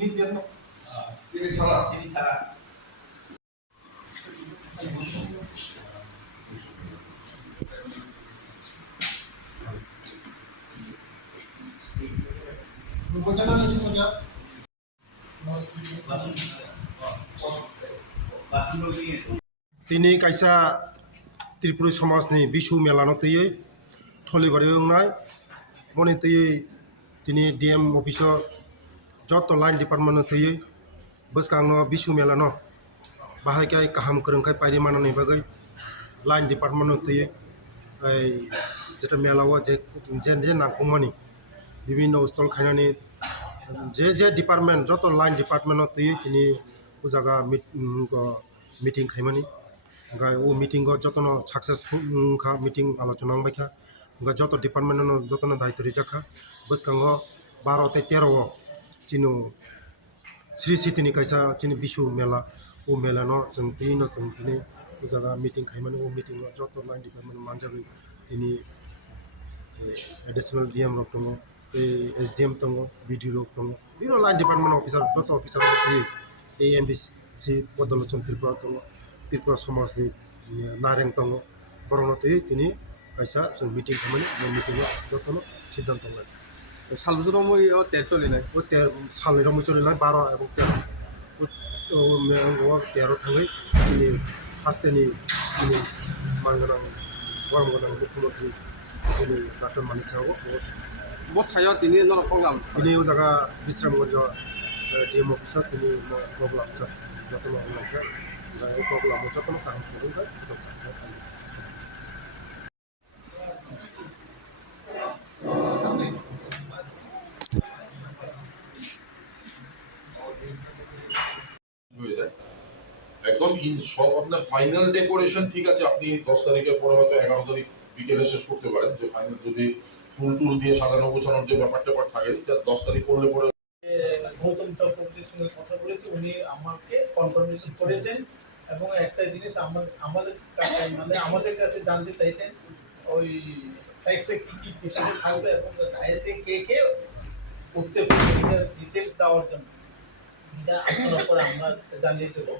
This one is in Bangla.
চিনির জন্য চিনি ছাড়া Tini kaisa Tripura Samas ni Bishu Melano teye Tholibari ngai moni teye tini DM officer joto line department teye beskangno Bishu Melano bahai kai kaham kerengkai pairi mana ni bagai line department teye ai jeta melawa je je nangkumani bibinno stol khainani je department joto line department teye tini ujaga meeting khaimani gai o meeting go jotono successful kha meeting alochona baikha gai joto department no jotono daito rijakha boskango 12 te 13 chino Sri Sitini kaisa chini Bishu mela o mela no chungtini ujaga meeting khaimani o meeting go joto line department manjabi tini additional DM rok tongo SDM tongo BD rok tongo biro line department officer joto officer ti AMBC Podolochon Tripura Samas ni Nareng tongo borono tini kaisa meeting khamani meeting jotono siddhanto lai সালবছর মই তের চলি নাই o salni romo choli lai 12 এবং 13 o 13 thangai tini hasteni tini manganang goromgonang mukhomantri tini Dr. Manik Sahu বহুত ঠাইত তিনি জন programme ini o jaga Bisramganj DM officer tini program jotono olakha o program jotono kaham kurunga হয়ে যায় একদম সব আপনার ফাইনাল ডেকোরেশন ঠিক আছে আপনি 10 তারিখের পরে হয়তো 11 তারিখ বিকেলে শেষ করতে পারেন যে ফাইনাল যদি ফুল দিয়ে সাজানো গোছানোর যে ব্যাপারটা থাকে 10 তারিখ করলে পরে গৌতম চক্রবর্তীর সঙ্গে কথা বলেছি উনি আমাকে কনফার্মেশন করেছেন এবং একটা জিনিস আমাদের কাছে জানতে চাইছেন ওই ট্যাক্সে কি কি বিষয় থাকবে এবং আইএসএ কে উঠতে পারবে ডিটেলস দেওয়ার জন্য এটা আপনার উপর আমরা জানিয়ে দেবো